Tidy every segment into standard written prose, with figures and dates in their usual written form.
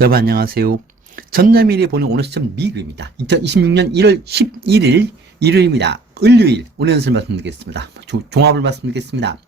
여러분 안녕하세요. 전남일이 보는 오늘 시점 미국입니다. 2026년 1월 11일 일요일입니다. 을요일 오늘 연습을 말씀드리겠습니다. 종합을 말씀드리겠습니다.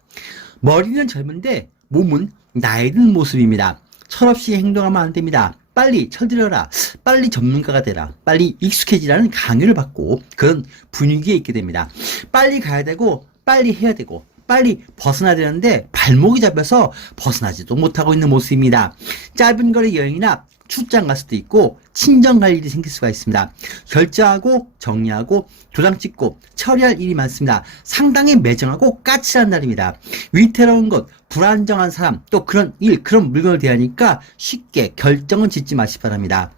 머리는 젊은데 몸은 나이 든 모습입니다. 철없이 행동하면 안 됩니다. 빨리 철들어라. 빨리 전문가가 되라. 빨리 익숙해지라는 강요를 받고 그런 분위기에 있게 됩니다. 빨리 가야 되고 빨리 해야 되고 빨리 벗어나야 되는데 발목이 잡혀서 벗어나지도 못하고 있는 모습입니다. 짧은 거리 여행이나 출장 갈 수도 있고 친정 갈 일이 생길 수가 있습니다. 결제하고 정리하고 도장 찍고 처리할 일이 많습니다. 상당히 매정하고 까칠한 날입니다. 위태로운 것, 불안정한 사람, 또 그런 일, 그런 물건을 대하니까 쉽게 결정은 짓지 마시기 바랍니다.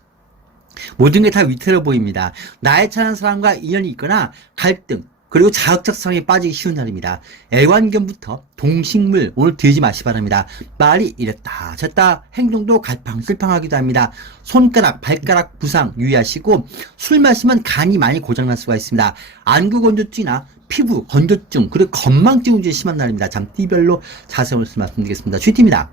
모든 게 다 위태로워 보입니다. 나에 차는 사람과 인연이 있거나 갈등, 그리고 자극적 상황에 빠지기 쉬운 날입니다. 애완견부터 동식물 오늘 들이지 마시기 바랍니다. 말이 이랬다 저랬다 행동도 갈팡질팡하기도 합니다. 손가락, 발가락 부상 유의하시고 술 마시면 간이 많이 고장날 수가 있습니다. 안구 건조증이나 피부 건조증 그리고 건망증이 심한 날입니다. 장띠별로 자세히 말씀드리겠습니다. 쥐띠입니다.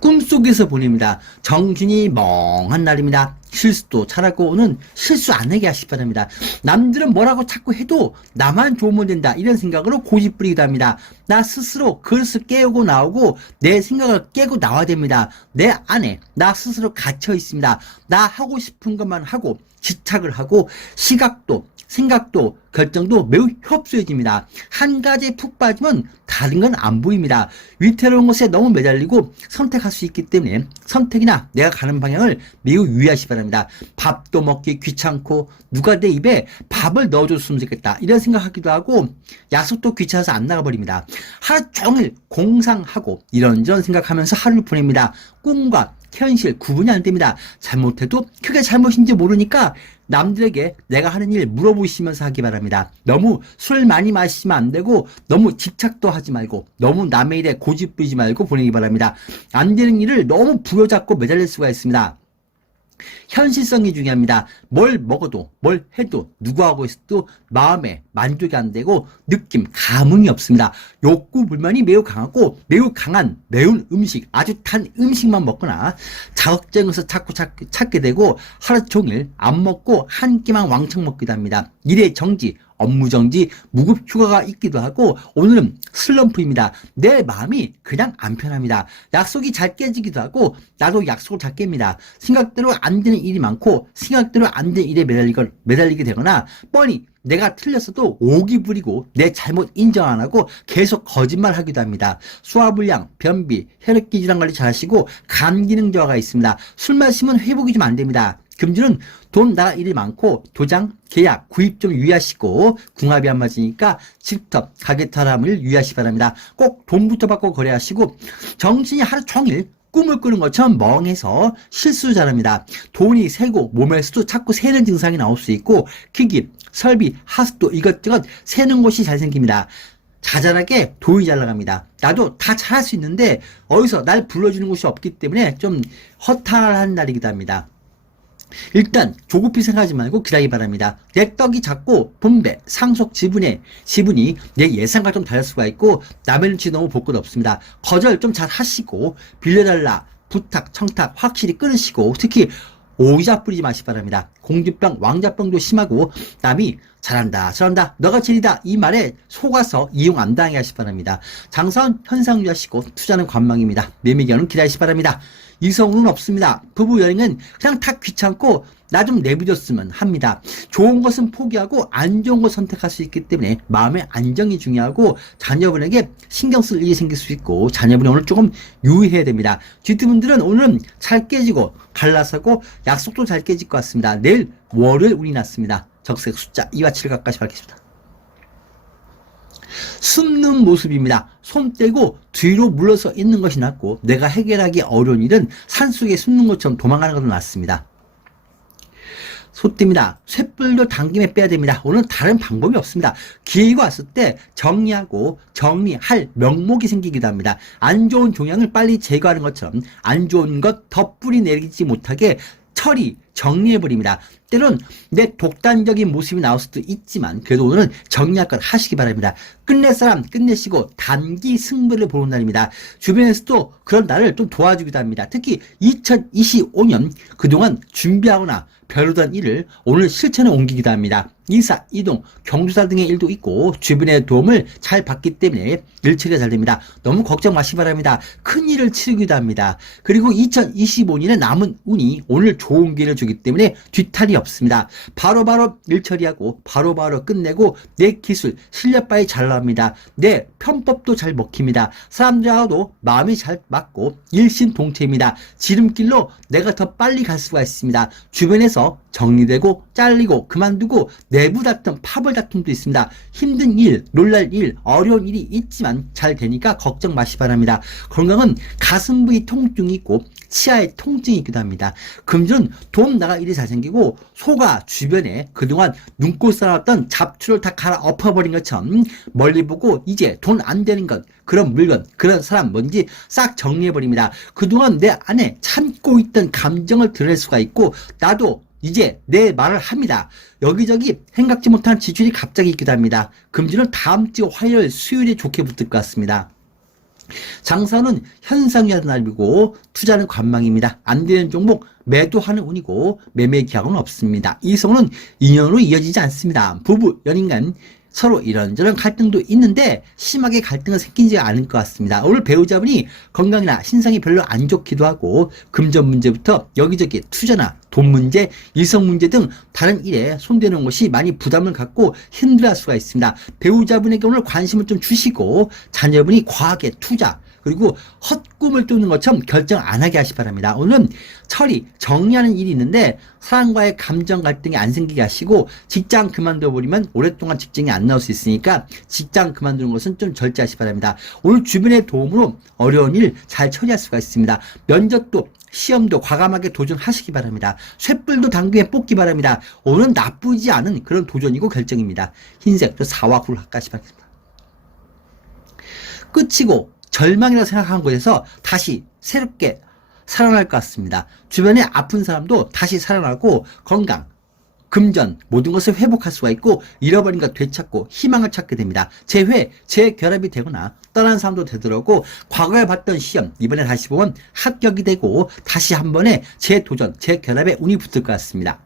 꿈속에서 보냅니다. 정신이 멍한 날입니다. 실수도 잘하고 오는 실수 안 하게 하시기 바랍니다. 남들은 뭐라고 자꾸 해도 나만 좋으면 된다 이런 생각으로 고집 부리기도 합니다. 나 스스로 그릇을 깨우고 나오고 내 생각을 깨고 나와야 됩니다. 내 안에 나 스스로 갇혀 있습니다. 나 하고 싶은 것만 하고 집착을 하고 시각도 생각도 결정도 매우 협소해집니다. 한 가지에 푹 빠지면 다른 건 안 보입니다. 위태로운 것에 너무 매달리고 선택할 수 있기 때문에 선택이나 내가 가는 방향을 매우 유의하시기 바랍니다. 밥도 먹기 귀찮고 누가 내 입에 밥을 넣어줬으면 좋겠다 이런 생각하기도 하고 약속도 귀찮아서 안 나가버립니다. 하루 종일 공상하고 이런저런 생각하면서 하루를 보냅니다. 꿈과 현실 구분이 안 됩니다. 잘못해도 그게 잘못인지 모르니까 남들에게 내가 하는 일 물어보시면서 하기 바랍니다. 너무 술 많이 마시면 안 되고 너무 집착도 하지 말고 너무 남의 일에 고집 부리지 말고 보내기 바랍니다. 안 되는 일을 너무 부여잡고 매달릴 수가 있습니다. 현실성이 중요합니다. 뭘 먹어도 뭘 해도 누구하고 있어도 마음에 만족이 안 되고 느낌, 감흥이 없습니다. 욕구, 불만이 매우 강하고 매우 강한 매운 음식, 아주 탄 음식만 먹거나 자극적인 것을 자꾸 찾게 되고 하루 종일 안 먹고 한 끼만 왕창 먹기도 합니다. 일의 정지, 업무 정지, 무급 휴가가 있기도 하고 오늘은 슬럼프입니다. 내 마음이 그냥 안 편합니다. 약속이 잘 깨지기도 하고 나도 약속을 잘 깹니다. 생각대로 안 되는 일이 많고 생각대로 안 되는 일에 매달리게 되거나 뻔히 내가 틀렸어도 오기 부리고 내 잘못 인정 안 하고 계속 거짓말 하기도 합니다. 소화불량, 변비, 혈액기 질환 관리 잘 하시고 간 기능 저하가 있습니다. 술 마시면 회복이 좀 안 됩니다. 금주는 돈 나갈 일이 많고 도장, 계약, 구입 좀 유의하시고 궁합이 안 맞으니까 집터, 가게 탈함을 유의하시기 바랍니다. 꼭 돈부터 받고 거래하시고 정신이 하루 종일 꿈을 꾸는 것처럼 멍해서 실수 잘합니다. 돈이 새고 몸에서도 자꾸 새는 증상이 나올 수 있고 기기, 설비, 하수도 이것저것 새는 곳이 잘 생깁니다. 자잘하게 돈이 잘 나갑니다. 나도 다 잘할 수 있는데 어디서 날 불러주는 곳이 없기 때문에 좀 허탈한 날이기도 합니다. 일단 조급히 생각하지 말고 기다리기 바랍니다. 내 떡이 작고 분배, 상속, 지분이 내 예상과 좀 다를 수가 있고 남의 눈치 너무 볼 것 없습니다. 거절 좀 잘 하시고 빌려달라, 부탁, 청탁 확실히 끊으시고 특히 오이자 뿌리지 마시기 바랍니다. 공주병, 왕자병도 심하고 남이 잘한다, 저런다, 너가 제일이다 이 말에 속아서 이용 안 당하게 하시기 바랍니다. 장사는 현상 유지하시고 투자는 관망입니다. 매매견은 기다리시기 바랍니다. 이성은 없습니다. 부부 여행은 그냥 다 귀찮고 나 좀 내비뒀으면 합니다. 좋은 것은 포기하고 안 좋은 것 선택할 수 있기 때문에 마음의 안정이 중요하고 자녀분에게 신경 쓸 일이 생길 수 있고 자녀분이 오늘 조금 유의해야 됩니다. 쥐띠분들은 오늘은 잘 깨지고 갈라서고 약속도 잘 깨질 것 같습니다. 내일 월요일 운이 났습니다. 적색 숫자 2와 7을 가까이 밝겠습니다. 숨는 모습입니다. 손 떼고 뒤로 물러서 있는 것이 낫고 내가 해결하기 어려운 일은 산속에 숨는 것처럼 도망가는 것도 낫습니다. 소띠입니다. 쇳불도 당김에 빼야 됩니다. 오늘 다른 방법이 없습니다. 기회가 왔을 때 정리하고 정리할 명목이 생기기도 합니다. 안 좋은 종양을 빨리 제거하는 것처럼 안 좋은 것 덧뿌리 내리지 못하게 처리, 정리해버립니다. 때론 내 독단적인 모습이 나올 수도 있지만 그래도 오늘은 정리할 것 하시기 바랍니다. 끝낼 사람 끝내시고 단기 승부를 보는 날입니다. 주변에서도 그런 날을 좀 도와주기도 합니다. 특히 2025년 그동안 준비하거나 벼르던 일을 오늘 실천에 옮기기도 합니다. 이사, 이동, 경조사 등의 일도 있고 주변의 도움을 잘 받기 때문에 일 처리가 잘 됩니다. 너무 걱정 마시기 바랍니다. 큰 일을 치르기도 합니다. 그리고 2025년에 남은 운이 오늘 좋은 기회를 주기 때문에 뒤탈이 없습니다. 바로바로 일 처리하고 바로바로 끝내고 내 기술, 실력 바에 잘 나옵니다. 내 편법도 잘 먹힙니다. 사람들하고도 마음이 잘 맞고 일심동체입니다. 지름길로 내가 더 빨리 갈 수가 있습니다. 주변에서 정리되고 잘리고 그만두고 내부 다툼, 파벌 다툼도 있습니다. 힘든 일, 놀랄 일, 어려운 일이 있지만 잘 되니까 걱정 마시기 바랍니다. 건강은 가슴 부위 통증이 있고 치아에 통증이 있기도 합니다. 금주는 돈 나갈 일이 잘 생기고 소가 주변에 그동안 눈꽃 쌓았던 잡초를 다 갈아 엎어버린 것처럼 멀리 보고 이제 돈 안 되는 것, 그런 물건, 그런 사람 뭔지 싹 정리해버립니다. 그동안 내 안에 참고 있던 감정을 드러낼 수가 있고 나도 이제 내 말을 합니다. 여기저기 생각지 못한 지출이 갑자기 있기도 합니다. 금주는 다음 주 화요일, 수요일에 좋게 붙을 것 같습니다. 장사는 현상이 하는 날이고 투자는 관망입니다. 안 되는 종목 매도하는 운이고 매매 기약은 없습니다. 이성은 인연으로 이어지지 않습니다. 부부, 연인 간 서로 이런저런 갈등도 있는데 심하게 갈등은 생기지 않을 것 같습니다. 오늘 배우자분이 건강이나 신상이 별로 안 좋기도 하고 금전 문제부터 여기저기 투자나 돈 문제, 이성 문제 등 다른 일에 손대는 것이 많이 부담을 갖고 힘들어할 수가 있습니다. 배우자분에게 오늘 관심을 좀 주시고 자녀분이 과하게 투자 그리고 헛꿈을 쫓는 것처럼 결정 안 하게 하시 바랍니다. 오늘은 처리, 정리하는 일이 있는데 사람과의 감정 갈등이 안 생기게 하시고 직장 그만둬버리면 오랫동안 직장이 안 나올 수 있으니까 직장 그만두는 것은 좀 절제하시 바랍니다. 오늘 주변의 도움으로 어려운 일 잘 처리할 수가 있습니다. 면접도 시험도 과감하게 도전하시기 바랍니다. 쇳불도 당근에 뽑기 바랍니다. 오늘은 나쁘지 않은 그런 도전이고 결정입니다. 흰색, 저 4와 9를 가시 바랍니다. 끝이고 절망이라고 생각한 곳에서 다시 새롭게 살아날 것 같습니다. 주변에 아픈 사람도 다시 살아나고 건강, 금전 모든 것을 회복할 수가 있고 잃어버린 것 되찾고 희망을 찾게 됩니다. 재회, 재결합이 되거나 떠난 사람도 되더라고 과거에 봤던 시험 이번에 다시 보면 합격이 되고 다시 한 번에 재도전, 재결합에 운이 붙을 것 같습니다.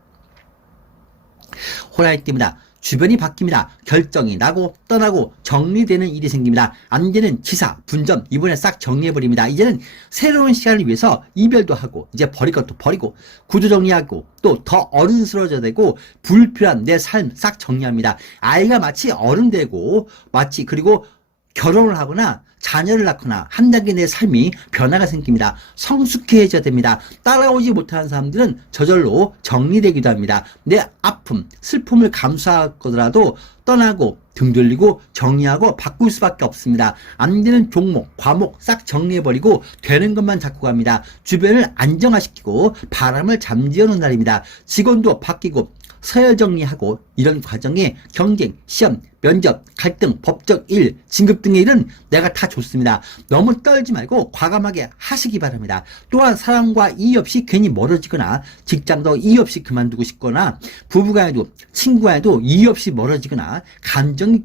호라이띠입니다. 주변이 바뀝니다. 결정이 나고 떠나고 정리되는 일이 생깁니다. 안 되는 기사, 분점 이번에 싹 정리해버립니다. 이제는 새로운 시간을 위해서 이별도 하고 이제 버릴 것도 버리고 구조 정리하고 또 더 어른스러워져야 되고 불필요한 내 삶 싹 정리합니다. 아이가 마치 어른 되고 마치 그리고 결혼을 하거나 자녀를 낳거나 한 단계 내 삶이 변화가 생깁니다. 성숙해져야 됩니다. 따라오지 못하는 사람들은 저절로 정리되기도 합니다. 내 아픔, 슬픔을 감수하더라도 떠나고 등 돌리고 정리하고 바꿀 수밖에 없습니다. 안 되는 종목, 과목 싹 정리해버리고 되는 것만 잡고 갑니다. 주변을 안정화시키고 바람을 잠재우는 날입니다. 직원도 바뀌고 서열 정리하고 이런 과정에 경쟁, 시험, 면접, 갈등, 법적 일, 진급 등의 일은 내가 다 좋습니다. 너무 떨지 말고 과감하게 하시기 바랍니다. 또한 사람과 이의 없이 괜히 멀어지거나 직장도 이의 없이 그만두고 싶거나 부부간에도 친구간에도 이의 없이 멀어지거나 감정이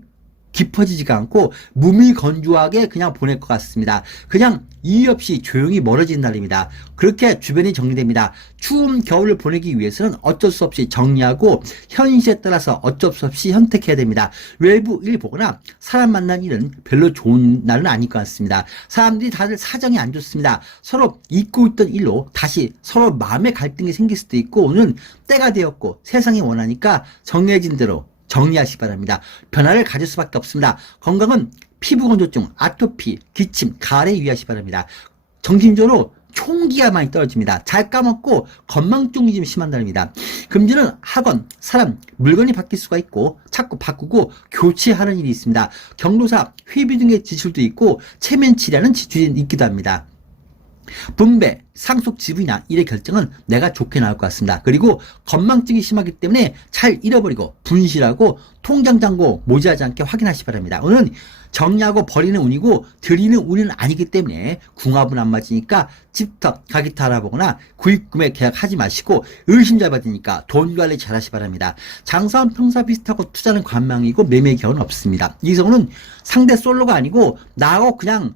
깊어지지가 않고 무미건조하게 그냥 보낼 것 같습니다. 그냥 이의 없이 조용히 멀어진 날입니다. 그렇게 주변이 정리됩니다. 추운 겨울을 보내기 위해서는 어쩔 수 없이 정리하고 현실에 따라서 어쩔 수 없이 선택해야 됩니다. 외부 일 보거나 사람 만난 일은 별로 좋은 날은 아닐 것 같습니다. 사람들이 다들 사정이 안 좋습니다. 서로 잊고 있던 일로 다시 서로 마음의 갈등이 생길 수도 있고 오늘은 때가 되었고 세상이 원하니까 정해진 대로 정리하시기 바랍니다. 변화를 가질 수밖에 없습니다. 건강은 피부 건조증, 아토피, 기침, 가래에 유의하시기 바랍니다. 정신적으로 총기가 많이 떨어집니다. 잘 까먹고 건망증이 좀 심한 날입니다. 금주는 학원, 사람, 물건이 바뀔 수가 있고 자꾸 바꾸고 교체하는 일이 있습니다. 경로사, 회비 등의 지출도 있고 체면 치료하는 지출이 있기도 합니다. 분배, 상속 지분이나 일의 결정은 내가 좋게 나올 것 같습니다. 그리고 건망증이 심하기 때문에 잘 잃어버리고 분실하고 통장 잔고 모자라지 않게 확인하시 바랍니다. 오늘은 정리하고 버리는 운이고 드리는 운은 아니기 때문에 궁합은 안 맞으니까 집터, 가기터 알아보거나 구입금에 계약하지 마시고 의심 잘 받으니까 돈 관리 잘 하시 바랍니다. 장사는 평사 비슷하고 투자는 관망이고 매매 기회는 없습니다. 이성은 상대 솔로가 아니고 나하고 그냥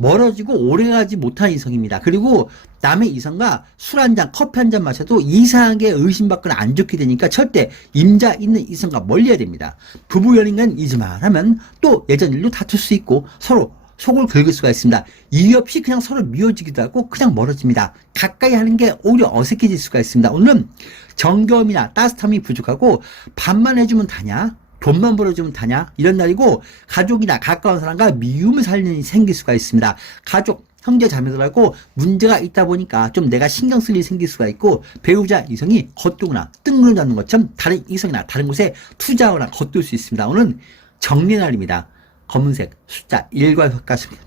멀어지고 오래가지 못한 이성입니다. 그리고 남의 이성과 술 한 잔, 커피 한 잔 마셔도 이상하게 의심받거나 안 좋게 되니까 절대 임자 있는 이성과 멀리해야 됩니다. 부부 연인간 잊으만 하면 또 예전 일로 다툴 수 있고 서로 속을 긁을 수가 있습니다. 이유 없이 그냥 서로 미워지기도 하고 그냥 멀어집니다. 가까이 하는 게 오히려 어색해질 수가 있습니다. 오늘은 정겨움이나 따뜻함이 부족하고 밥만 해주면 다냐? 돈만 벌어주면 다냐? 이런 날이고 가족이나 가까운 사람과 미움을 살리는 일이 생길 수가 있습니다. 가족, 형제 자매들하고 문제가 있다 보니까 좀 내가 신경 쓸 일이 생길 수가 있고 배우자 이성이 겉도거나 뜬구름 잡는 것처럼 다른 이성이나 다른 곳에 투자하거나 겉돌 수 있습니다. 오늘은 정리 날입니다. 검은색 숫자 1과 효과입니다.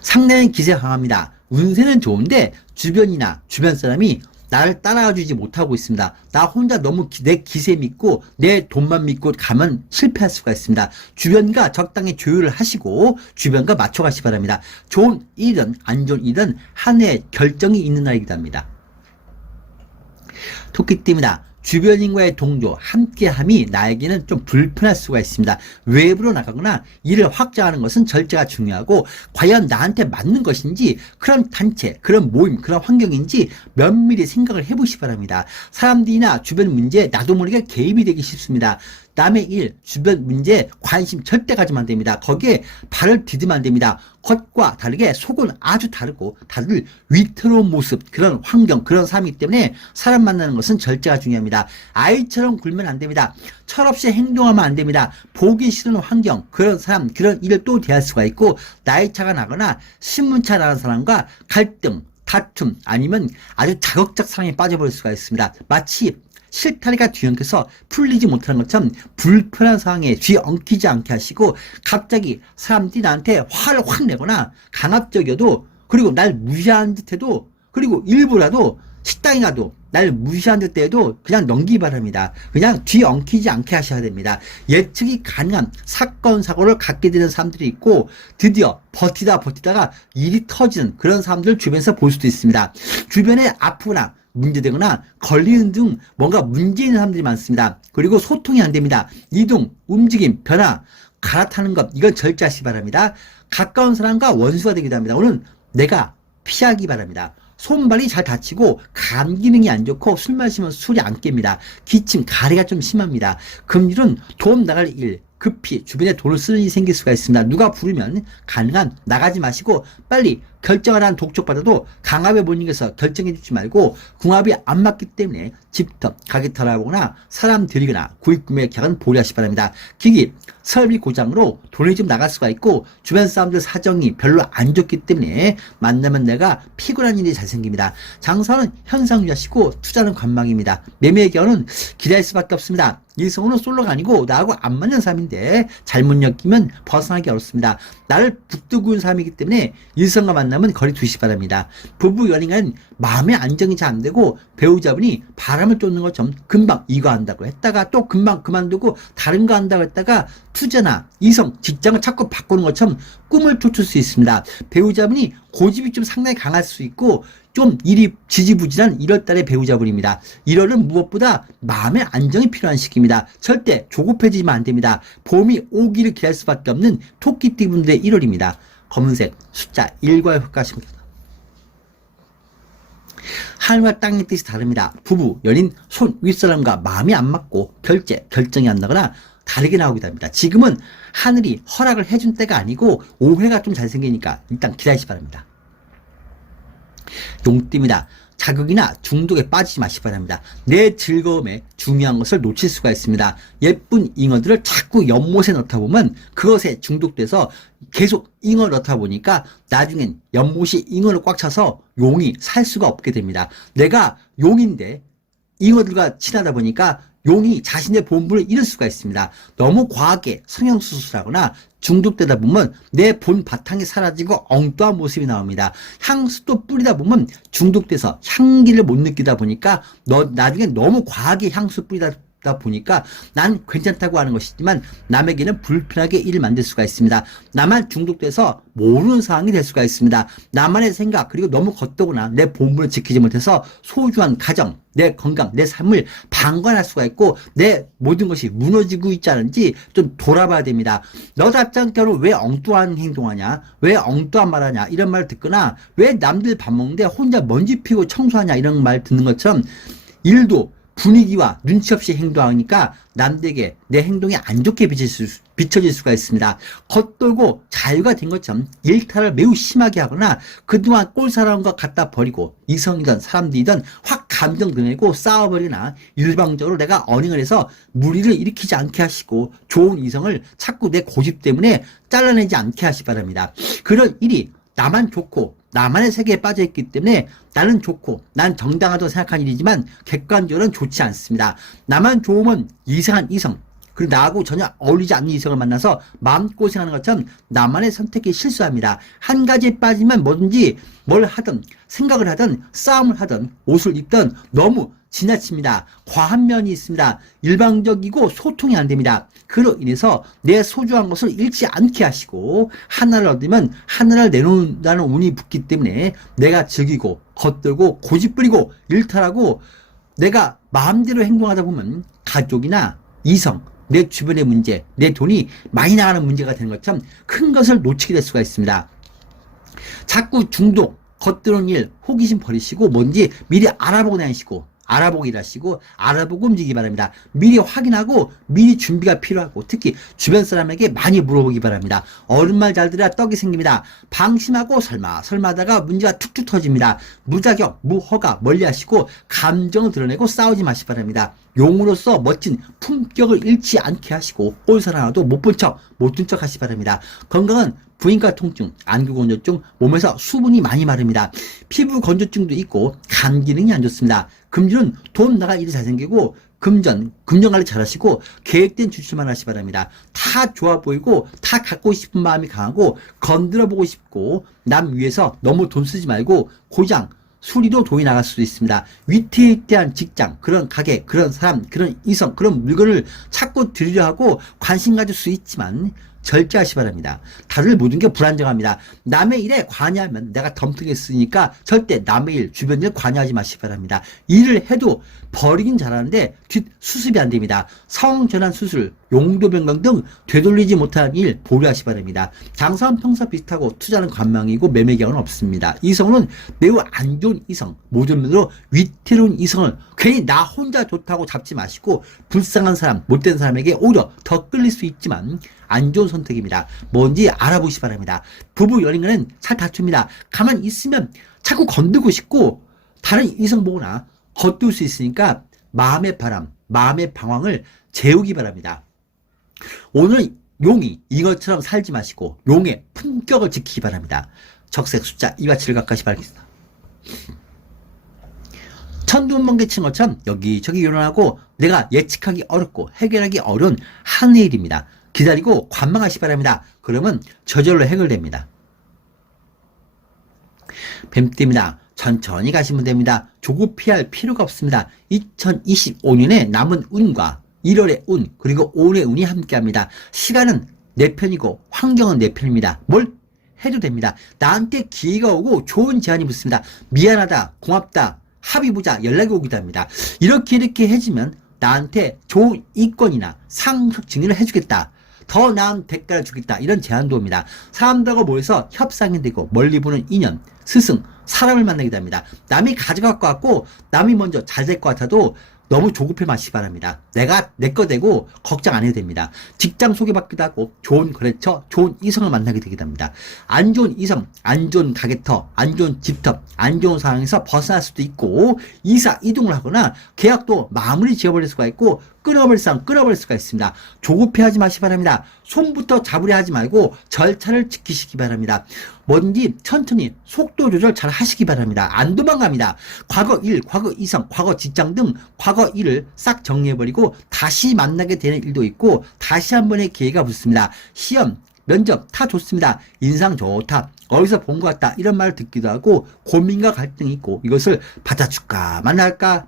상당히 기세 강합니다. 운세는 좋은데 주변이나 주변 사람이 나를 따라가 주지 못하고 있습니다. 나 혼자 너무 내 기세 믿고 내 돈만 믿고 가면 실패할 수가 있습니다. 주변과 적당히 조율을 하시고 주변과 맞춰가시 바랍니다. 좋은 일이든 안 좋은 일이든 한 해의 결정이 있는 날이기도 합니다. 토끼띠입니다. 주변인과의 동조, 함께함이 나에게는 좀 불편할 수가 있습니다. 외부로 나가거나 일을 확장하는 것은 절제가 중요하고 과연 나한테 맞는 것인지 그런 단체, 그런 모임, 그런 환경인지 면밀히 생각을 해보시 바랍니다. 사람들이나 주변 문제에 나도 모르게 개입이 되기 쉽습니다. 남의 일, 주변 문제에 관심 절대 가지면 안 됩니다. 거기에 발을 디디면 안 됩니다. 겉과 다르게 속은 아주 다르고 다들 위태로운 모습, 그런 환경, 그런 삶이기 때문에 사람 만나는 것은 절제가 중요합니다. 아이처럼 굴면 안 됩니다. 철없이 행동하면 안 됩니다. 보기 싫은 환경, 그런 사람, 그런 일을 또 대할 수가 있고 나이 차가 나거나 신문차 나는 사람과 갈등, 다툼 아니면 아주 자극적 상황에 빠져버릴 수가 있습니다. 마치 실타래가 뒤엉켜서 풀리지 못하는 것처럼 불편한 상황에 뒤엉키지 않게 하시고 갑자기 사람들이 나한테 화를 확 내거나 강압적이어도 그리고 날 무시하는 듯해도 그리고 일부라도 식당에 가도 날 무시한 듯 해도 그냥 넘기기 바랍니다. 그냥 뒤엉키지 않게 하셔야 됩니다. 예측이 가능한 사건 사고를 갖게 되는 사람들이 있고 드디어 버티다가 일이 터지는 그런 사람들 주변에서 볼 수도 있습니다. 주변에 아프거나 문제되거나 걸리는 등 뭔가 문제 있는 사람들이 많습니다. 그리고 소통이 안 됩니다. 이동, 움직임, 변화, 갈아타는 것 이건 절제하시기 바랍니다. 가까운 사람과 원수가 되기도 합니다. 오늘 내가 피하기 바랍니다. 손발이 잘 다치고 간 기능이 안 좋고 술 마시면 술이 안 깹니다. 기침, 가래가 좀 심합니다. 금일은 돈 나갈 일, 급히 주변에 돈을 쓰는 일이 생길 수가 있습니다. 누가 부르면 가능한 나가지 마시고 빨리 결정하라는 독촉받아도 강압에 못 이겨서 결정해 주지 말고 궁합이 안 맞기 때문에 집터, 가게터 알아보거나 사람 들이거나 구입금의 계약은 보류하시 바랍니다. 기기, 설비 고장으로 돈이 좀 나갈 수가 있고 주변 사람들 사정이 별로 안 좋기 때문에 만나면 내가 피곤한 일이 잘 생깁니다. 장사는 현상 유지하시고 투자는 관망입니다. 매매의 경우는 기다릴 수밖에 없습니다. 일성은 솔로가 아니고 나하고 안 맞는 사람인데 잘못 엮이면 벗어나기 어렵습니다. 나를 붙들고 있는 사람이기 때문에 일성과 만나면 거리 두시 바랍니다. 부부 연인은 마음의 안정이 잘 안 되고 배우자분이 바람을 쫓는 것처럼 금방 이거 한다고 했다가 또 금방 그만두고 다른 거 한다고 했다가 투자나 이성, 직장을 자꾸 바꾸는 것처럼 꿈을 쫓을 수 있습니다. 배우자분이 고집이 좀 상당히 강할 수 있고 좀 일이 지지부진한 1월달의 배우자분입니다. 1월은 무엇보다 마음의 안정이 필요한 시기입니다. 절대 조급해지면 안 됩니다. 봄이 오기를 기다릴 수밖에 없는 토끼띠 분들의 1월입니다. 검은색 숫자 1과의 효과십니다. 하늘과 땅의 뜻이 다릅니다. 부부, 연인, 손 윗사람과 마음이 안 맞고 결정이 안 나거나 다르게 나오기도 합니다. 지금은 하늘이 허락을 해준 때가 아니고 오해가 좀 잘 생기니까 일단 기다리시 바랍니다. 용띠입니다. 자극이나 중독에 빠지지 마시기 바랍니다. 내 즐거움에 중요한 것을 놓칠 수가 있습니다. 예쁜 잉어들을 자꾸 연못에 넣다 보면 그것에 중독돼서 계속 잉어 넣다 보니까 나중엔 연못이 잉어를 꽉 차서 용이 살 수가 없게 됩니다. 내가 용인데 잉어들과 친하다 보니까 용이 자신의 본분을 잃을 수가 있습니다. 너무 과하게 성형수술하거나 중독되다 보면 내 본 바탕이 사라지고 엉뚱한 모습이 나옵니다. 향수도 뿌리다 보면 중독돼서 향기를 못 느끼다 보니까 나중에 너무 과하게 향수 뿌리다 보니까 난 괜찮다고 하는 것이지만 남에게는 불편하게 일을 만들 수가 있습니다. 나만 중독돼서 모르는 상황이 될 수가 있습니다. 나만의 생각 그리고 너무 겉도거나 내 본분을 지키지 못해서 소중한 가정, 내 건강, 내 삶을 방관할 수가 있고 내 모든 것이 무너지고 있지 않은지 좀 돌아봐야 됩니다. 너답지 않게는 왜 엉뚱한 행동하냐, 왜 엉뚱한 말하냐 이런 말 듣거나 왜 남들 밥 먹는데 혼자 먼지 피고 청소하냐 이런 말 듣는 것처럼 일도 분위기와 눈치 없이 행동하니까 남들에게 내 행동이 안 좋게 비춰질 수가 있습니다. 겉돌고 자유가 된 것처럼 일탈을 매우 심하게 하거나 그동안 꼴사나운 것 갖다 버리고 이성이든 사람들이든 확 감정 드러내고 싸워버리거나 일방적으로 내가 언행을 해서 무리를 일으키지 않게 하시고 좋은 이성을 자꾸 내 고집 때문에 잘라내지 않게 하시 바랍니다. 그런 일이 나만 좋고 나만의 세계에 빠져있기 때문에 나는 좋고 난 정당하다고 생각하는 일이지만 객관적으로는 좋지 않습니다. 나만 좋으면 이상한 이성 그리고 나하고 전혀 어울리지 않는 이성을 만나서 마음고생하는 것처럼 나만의 선택이 실수합니다. 한 가지에 빠지면 뭐든지 뭘 하든 생각을 하든 싸움을 하든 옷을 입든 너무 지나칩니다. 과한 면이 있습니다. 일방적이고 소통이 안 됩니다. 그로 인해서 내 소중한 것을 잃지 않게 하시고 하나를 얻으면 하나를 내놓는다는 운이 붙기 때문에 내가 즐기고 겉들고 고집부리고 일탈하고 내가 마음대로 행동하다 보면 가족이나 이성 내 주변의 문제, 내 돈이 많이 나가는 문제가 되는 것처럼 큰 것을 놓치게 될 수가 있습니다. 자꾸 중독, 겉드는 일, 호기심 버리시고 뭔지 미리 알아보고 다니시고 알아보고 일하시고 알아보고 움직이기 바랍니다. 미리 확인하고 미리 준비가 필요하고 특히 주변 사람에게 많이 물어보기 바랍니다. 어른 말 잘 들어야 떡이 생깁니다. 방심하고 설마하다가 문제가 툭툭 터집니다. 무자격, 무허가 멀리 하시고 감정을 드러내고 싸우지 마시기 바랍니다. 용으로서 멋진 품격을 잃지 않게 하시고 꼴사람 하나도 못 본 척, 못 든 척 하시기 바랍니다. 건강은 부인과 통증, 안구 건조증, 몸에서 수분이 많이 마릅니다. 피부 건조증도 있고 간 기능이 안 좋습니다. 금주는 돈 나갈 일이 잘생기고 금전 관리 잘하시고 계획된 지출만 하시기 바랍니다. 다 좋아 보이고 다 갖고 싶은 마음이 강하고 건드려 보고 싶고 남 위해서 너무 돈 쓰지 말고 고장 수리도 돈이 나갈 수도 있습니다. 위태위태한 직장, 그런 가게, 그런 사람, 그런 이성, 그런 물건을 찾고 들으려 하고 관심 가질 수 있지만 절제하시 바랍니다. 다들 모든 게 불안정합니다. 남의 일에 관여하면 내가 덤탱했으니까 절대 남의 일, 주변 일 관여하지 마시기 바랍니다. 일을 해도 버리긴 잘하는데 뒷수습이 안 됩니다. 성전환 수술, 용도 변경 등 되돌리지 못하는 일 보류하시 바랍니다. 장사는 평소 비슷하고 투자는 관망이고 매매 계약은 없습니다. 이성은 매우 안 좋은 이성, 모든 면으로 위태로운 이성을 괜히 나 혼자 좋다고 잡지 마시고 불쌍한 사람, 못된 사람에게 오히려 더 끌릴 수 있지만 안 좋은 선택입니다. 뭔지 알아보시기 바랍니다. 부부 연인간은 잘 다툽니다. 가만히 있으면 자꾸 건들고 싶고 다른 이성 보거나 겉돌 수 있으니까 마음의 바람, 마음의 방황을 재우기 바랍니다. 오늘 용이 이것처럼 살지 마시고 용의 품격을 지키기 바랍니다. 적색 숫자 2와 7을 각각시 바라겠습니다. 천둥번개 친 것처럼 여기저기 일어나고 내가 예측하기 어렵고 해결하기 어려운 한 일입니다. 기다리고 관망하시기 바랍니다. 그러면 저절로 해결됩니다. 뱀띠입니다. 천천히 가시면 됩니다. 조급해할 필요가 없습니다. 2025년에 남은 운과 1월의 운 그리고 올해의 운이 함께합니다. 시간은 내 편이고 환경은 내 편입니다. 뭘 해도 됩니다. 나한테 기회가 오고 좋은 제안이 붙습니다. 미안하다, 고맙다, 합의보자, 연락이 오기도 합니다. 이렇게 해주면 나한테 좋은 이권이나 상속 증여를 해주겠다. 더 나은 대가를 주겠다. 이런 제안도 옵니다. 사람들하고 모여서 협상이 되고 멀리 보는 인연, 스승, 사람을 만나기도 합니다. 남이 가져갈 것 같고 남이 먼저 잘 될 것 같아도 너무 조급해 마시기 바랍니다. 내가 내 거 되고 걱정 안 해도 됩니다. 직장 소개받기도 하고 좋은 거래처, 좋은 이성을 만나게 되기도 합니다. 안 좋은 이성, 안 좋은 가게터, 안 좋은 집터, 안 좋은 상황에서 벗어날 수도 있고 이사, 이동을 하거나 계약도 마무리 지어버릴 수가 있고 끊어버릴 수가 있습니다. 조급해하지 마시기 바랍니다. 손부터 잡으려 하지 말고 절차를 지키시기 바랍니다. 뭔지 천천히 속도 조절 잘 하시기 바랍니다. 안 도망갑니다. 과거 일, 과거 이성, 과거 직장 등 과거 일을 싹 정리해버리고 다시 만나게 되는 일도 있고 다시 한 번의 기회가 붙습니다. 시험, 면접 다 좋습니다. 인상 좋다. 어디서 본 것 같다. 이런 말을 듣기도 하고 고민과 갈등이 있고 이것을 받아줄까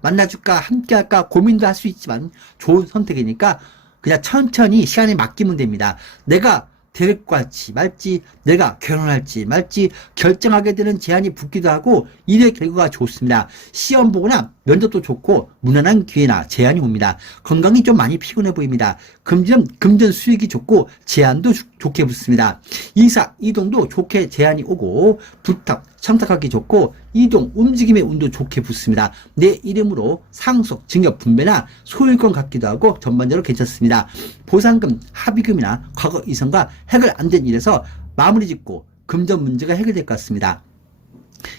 만나줄까 함께할까 고민도 할 수 있지만 좋은 선택이니까 그냥 천천히 시간에 맡기면 됩니다. 내가 데리고 갈지 말지 내가 결혼할지 말지 결정하게 되는 제한이 붙기도 하고 일의 결과가 좋습니다. 시험 보거나 면접도 좋고 무난한 기회나 제한이 옵니다. 건강이 좀 많이 피곤해 보입니다. 금전 수익이 좋고 제한도 좋게 붙습니다. 이사 이동도 좋게 제한이 오고 부탁 청탁하기 좋고 이동 움직임의 운도 좋게 붙습니다. 내 이름으로 상속 증여 분배나 소유권 갖기도 하고 전반적으로 괜찮습니다. 보상금 합의금이나 과거 이성과 해결 안 된 일에서 마무리 짓고 금전 문제가 해결될 것 같습니다.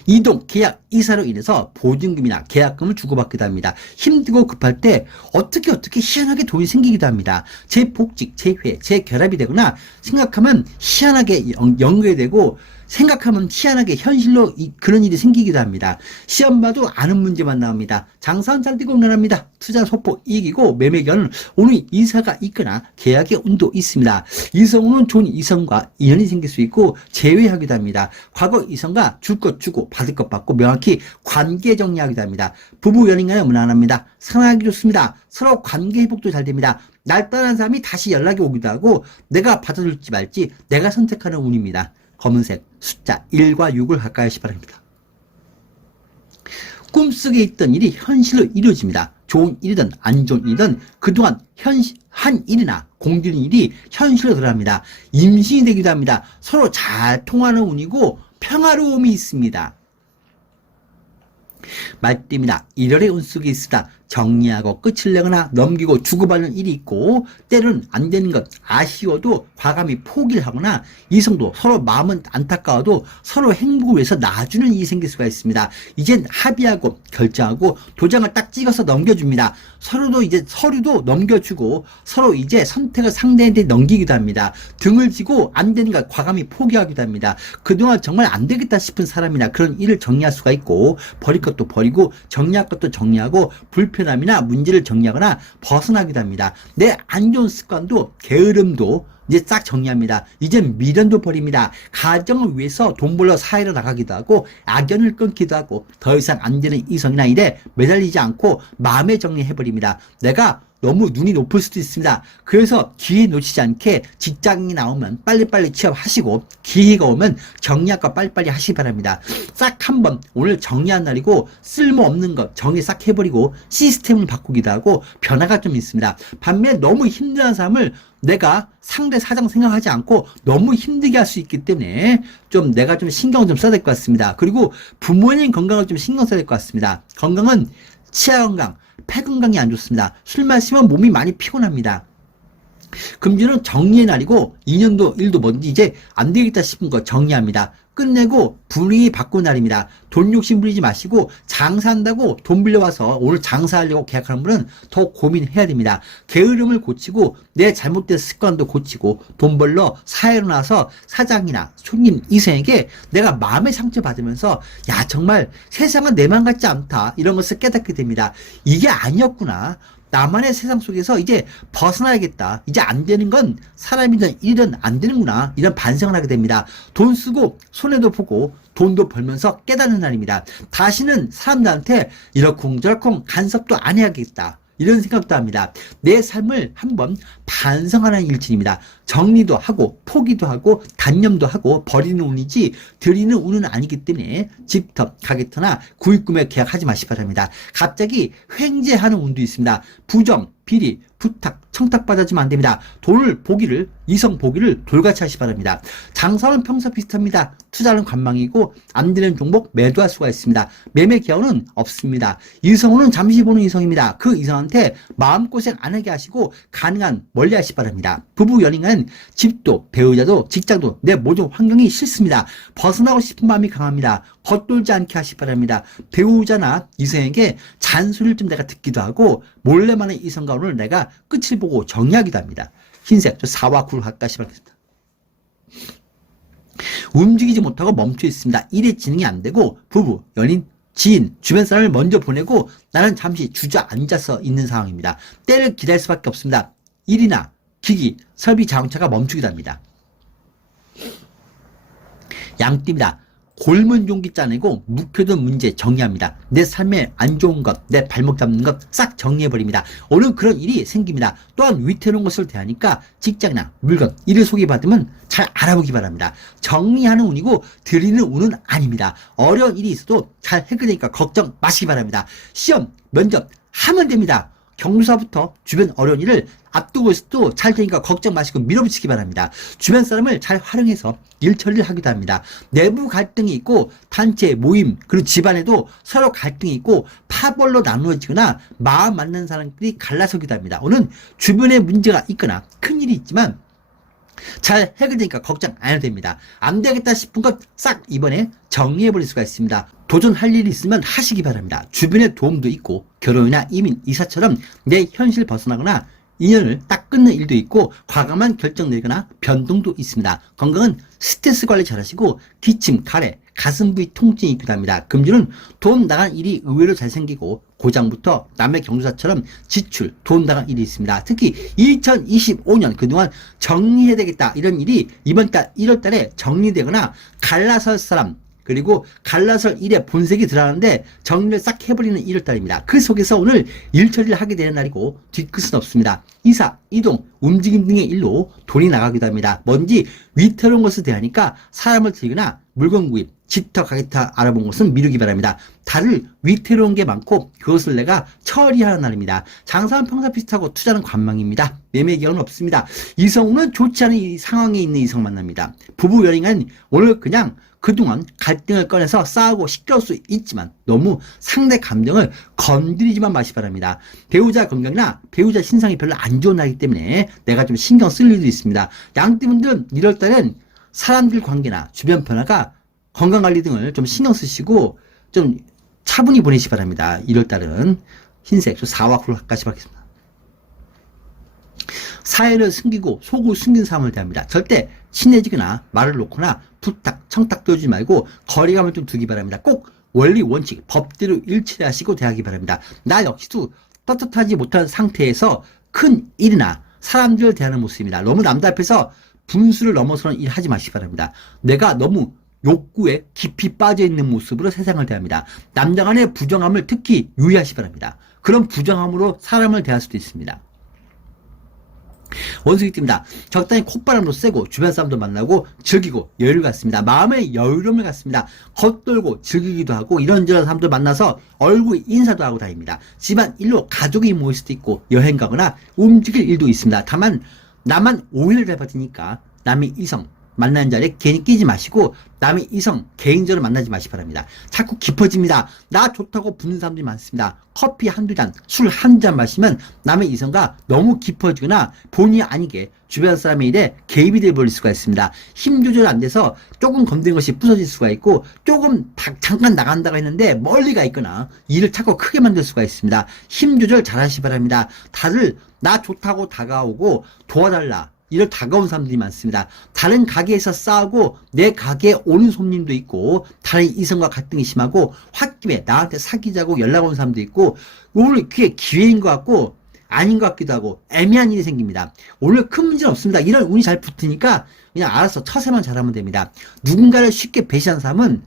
이동, 계약, 이사로 인해서 보증금이나 계약금을 주고받기도 합니다. 힘들고 급할 때 어떻게 희한하게 돈이 생기기도 합니다. 재복직, 재회, 재결합이 되거나 생각하면 희한하게 연결되고 생각하면 희한하게 현실로 그런 일이 생기기도 합니다. 시험 봐도 아는 문제만 나옵니다. 장사는 잘 되고 무난합니다. 투자 소폭 이익이고 매매견은 오늘 이사가 있거나 계약의 운도 있습니다. 이성으로는 좋은 이성과 인연이 생길 수 있고 재회하기도 합니다. 과거 이성과 줄 것 주고 받을 것 받고 명확히 관계 정리하기도 합니다. 부부 연인 간에 무난합니다. 사랑하기 좋습니다. 서로 관계 회복도 잘 됩니다. 날 떠난 사람이 다시 연락이 오기도 하고 내가 받아줄지 말지 내가 선택하는 운입니다. 검은색 숫자 1과 6을 가까이 하시기 바랍니다. 꿈속에 있던 일이 현실로 이루어집니다. 좋은 일이든 안 좋은 일이든 그동안 한 일이나 공들인 일이 현실로 들어갑니다. 임신이 되기도 합니다. 서로 잘 통하는 운이고 평화로움이 있습니다. 말띠입니다. 1월의 운 속에 있으다. 정리하고 끝을 내거나 넘기고 주고받는 일이 있고 때로는 안 되는 것 아쉬워도 과감히 포기를 하거나 이성도 서로 마음은 안타까워도 서로 행복을 위해서 놔주는 일이 생길 수가 있습니다. 이젠 합의하고 결정하고 도장을 딱 찍어서 넘겨줍니다. 서로도 이제 서류도 넘겨주고 서로 이제 선택을 상대한테 넘기기도 합니다. 등을 지고 안 되는 것 과감히 포기하기도 합니다. 그동안 정말 안 되겠다 싶은 사람이나 그런 일을 정리할 수가 있고 버릴 것도 버리고 정리할 것도 정리하고 불편함이나 문제를 정리하거나 벗어나기도 합니다. 내 안 좋은 습관도 게으름도 이제 싹 정리합니다. 이제 미련도 버립니다. 가정을 위해서 돈 벌러 사회로 나가기도 하고 악연을 끊기도 하고 더 이상 안 되는 이성이나 일에 매달리지 않고 마음의 정리해버립니다. 내가 너무 눈이 높을 수도 있습니다. 그래서 기회 놓치지 않게 직장이 나오면 빨리빨리 취업하시고 기회가 오면 정리할거 빨리빨리 하시기 바랍니다. 싹 한번 오늘 정리한 날이고 쓸모없는 것 정리 싹 해버리고 시스템을 바꾸기도 하고 변화가 좀 있습니다. 반면에 너무 힘들어하는 사람을 내가 상대 사정 생각하지 않고 너무 힘들게 할 수 있기 때문에 좀 내가 좀 신경을 좀 써야 될 것 같습니다. 그리고 부모님 건강을 좀 신경 써야 될 것 같습니다. 건강은 치아 건강, 폐 건강이 안 좋습니다. 술 마시면 몸이 많이 피곤합니다. 금주는 정리의 날이고 2년도 일도 뭔지 이제 안 되겠다 싶은 거 정리합니다. 끝내고 분위기 바꾼 날입니다. 돈 욕심 부리지 마시고 장사한다고 돈 빌려와서 오늘 장사하려고 계약하는 분은 더 고민해야 됩니다. 게으름을 고치고 내 잘못된 습관도 고치고 돈 벌러 사회로 나와서 사장이나 손님 이생에게 내가 마음의 상처 받으면서 야 정말 세상은 내 맘 같지 않다 이런 것을 깨닫게 됩니다. 이게 아니었구나. 나만의 세상 속에서 이제 벗어나야겠다. 이제 안 되는 건 사람이든 일이든 안 되는구나. 이런 반성을 하게 됩니다. 돈 쓰고 손해도 보고 돈도 벌면서 깨닫는 날입니다. 다시는 사람들한테 이러쿵저러쿵 간섭도 안 해야겠다. 이런 생각도 합니다. 내 삶을 한번 반성하는 일진입니다. 정리도 하고 포기도 하고 단념도 하고 버리는 운이지 드리는 운은 아니기 때문에 집터, 가게터나 구입구매 계약하지 마시기 바랍니다. 갑자기 횡재하는 운도 있습니다. 부정, 비리, 부탁, 청탁받아주면 안 됩니다. 돈을 보기를, 이성 보기를 돌같이 하시기 바랍니다. 장사는 평소 비슷합니다. 투자는 관망이고 안 되는 종목 매도할 수가 있습니다. 매매 기한은 없습니다. 이성은 잠시 보는 이성입니다. 그 이성한테 마음고생 안 하게 하시고 가능한 멀리 하시 바랍니다. 부부 연인은 집도, 배우자도, 직장도, 내 모든 환경이 싫습니다. 벗어나고 싶은 마음이 강합니다. 겉돌지 않게 하시 바랍니다. 배우자나 이성에게 잔소리를 좀 내가 듣기도 하고 몰래 많은 이성과 오늘 내가 끝을 보고 정리하기도 합니다. 흰색, 저 4와 9를 갖다 하시 바랍니다. 움직이지 못하고 멈춰 있습니다. 일에 진행이 안 되고 부부, 연인, 지인, 주변 사람을 먼저 보내고 나는 잠시 주저앉아서 있는 상황입니다. 때를 기다릴 수밖에 없습니다. 일이나 기기, 설비, 자동차가 멈추기도 합니다. 양띠입니다. 골문 종기 짜내고 묵혀둔 문제 정리합니다. 내 삶에 안 좋은 것, 내 발목 잡는 것 싹 정리해버립니다. 오늘 그런 일이 생깁니다. 또한 위태로운 것을 대하니까 직장이나 물건, 일을 소개받으면 잘 알아보기 바랍니다. 정리하는 운이고 드리는 운은 아닙니다. 어려운 일이 있어도 잘 해결되니까 걱정 마시기 바랍니다. 시험, 면접 하면 됩니다. 경조사부터 주변 어려운 일을 앞두고 있어도 잘 되니까 걱정 마시고 밀어붙이기 바랍니다. 주변 사람을 잘 활용해서 일 처리를 하기도 합니다. 내부 갈등이 있고 단체, 모임, 그리고 집안에도 서로 갈등이 있고 파벌로 나누어지거나 마음 맞는 사람들이 갈라서기도 합니다. 오늘 주변에 문제가 있거나 큰일이 있지만 잘 해결되니까 걱정 안 해도 됩니다. 안 되겠다 싶은 것 싹 이번에 정리해버릴 수가 있습니다. 도전할 일이 있으면 하시기 바랍니다. 주변의 도움도 있고 결혼이나 이민, 이사처럼 내 현실 벗어나거나 인연을 딱 끊는 일도 있고 과감한 결정 내거나 변동도 있습니다. 건강은 스트레스 관리 잘하시고 기침, 가래, 가슴 부위 통증이 있기도 합니다. 금주는 돈 나간 일이 의외로 잘 생기고 고장부터 남의 경조사처럼 지출, 돈 나간 일이 있습니다. 특히 2025년 그동안 정리해야 되겠다 이런 일이 이번 달 1월 달에 정리되거나 갈라설 사람 그리고 갈라설 일에 본색이 드러나는데 정리를 싹 해버리는 1월달입니다. 그 속에서 오늘 일 처리를 하게 되는 날이고 뒤끝은 없습니다. 이사, 이동, 움직임 등의 일로 돈이 나가기도 합니다. 뭔지 위태로운 것을 대하니까 사람을 들이거나 물건 구입, 집터, 가게터 알아본 것은 미루기 바랍니다. 다를 위태로운 게 많고 그것을 내가 처리하는 날입니다. 장사는 평소 비슷하고 투자는 관망입니다. 매매 기억은 없습니다. 이성은 좋지 않은 이 상황에 있는 이성 만납니다. 부부 연인은 오늘 그냥 그동안 갈등을 꺼내서 싸우고 시끄러울 수 있지만 너무 상대 감정을 건드리지만 마시 바랍니다. 배우자 건강이나 배우자 신상이 별로 안 좋은 날이기 때문에 내가 좀 신경 쓸 일도 있습니다. 양띠분들은 1월달엔 사람들 관계나 주변 변화가 건강관리 등을 좀 신경 쓰시고 좀 차분히 보내시기 바랍니다. 1월달은 흰색 4와 9를 가까이 받겠습니다. 사회를 숨기고 속을 숨긴 사람을 대합니다. 절대 친해지거나 말을 놓거나 부탁, 청탁 떠주지 말고 거리감을 좀 두기 바랍니다. 꼭 원리, 원칙, 법대로 일치하시고 대하기 바랍니다. 나 역시도 떳떳하지 못한 상태에서 큰 일이나 사람들을 대하는 모습입니다. 너무 남들 앞에서 분수를 넘어서는 일 하지 마시기 바랍니다. 내가 너무 욕구에 깊이 빠져있는 모습으로 세상을 대합니다. 남자 간의 부정함을 특히 유의하시기 바랍니다. 그런 부정함으로 사람을 대할 수도 있습니다. 원숭이띠입니다. 적당히 콧바람도 쐬고 주변 사람도 만나고 즐기고 여유를 갖습니다. 마음의 여유로움을 갖습니다. 겉돌고 즐기기도 하고 이런저런 사람들 만나서 얼굴 인사도 하고 다닙니다. 집안 일로 가족이 모일 수도 있고 여행 가거나 움직일 일도 있습니다. 다만 나만 오해를 해받으니까 남의 이성 만나는 자리에 괜히 끼지 마시고 남의 이성 개인적으로 만나지 마시기 바랍니다. 자꾸 깊어집니다. 나 좋다고 붙는 사람들이 많습니다. 커피 한두 잔, 술 한 잔 마시면 남의 이성과 너무 깊어지거나 본의 아니게 주변 사람의 일에 개입이 되어버릴 수가 있습니다. 힘 조절 안 돼서 조금 건드린 것이 부서질 수가 있고 조금 잠깐 나간다고 했는데 멀리 가 있거나 일을 자꾸 크게 만들 수가 있습니다. 힘 조절 잘 하시기 바랍니다. 다들 나 좋다고 다가오고 도와달라 이럴 다가온 사람들이 많습니다. 다른 가게에서 싸우고 내 가게에 오는 손님도 있고 다른 이성과 갈등이 심하고 홧김에 나한테 사귀자고 연락 온 사람도 있고 오늘 그게 기회인 것 같고 아닌 것 같기도 하고 애매한 일이 생깁니다. 오늘 큰 문제는 없습니다. 이런 운이 잘 붙으니까 그냥 알아서 처세만 잘하면 됩니다. 누군가를 쉽게 배신한 사람은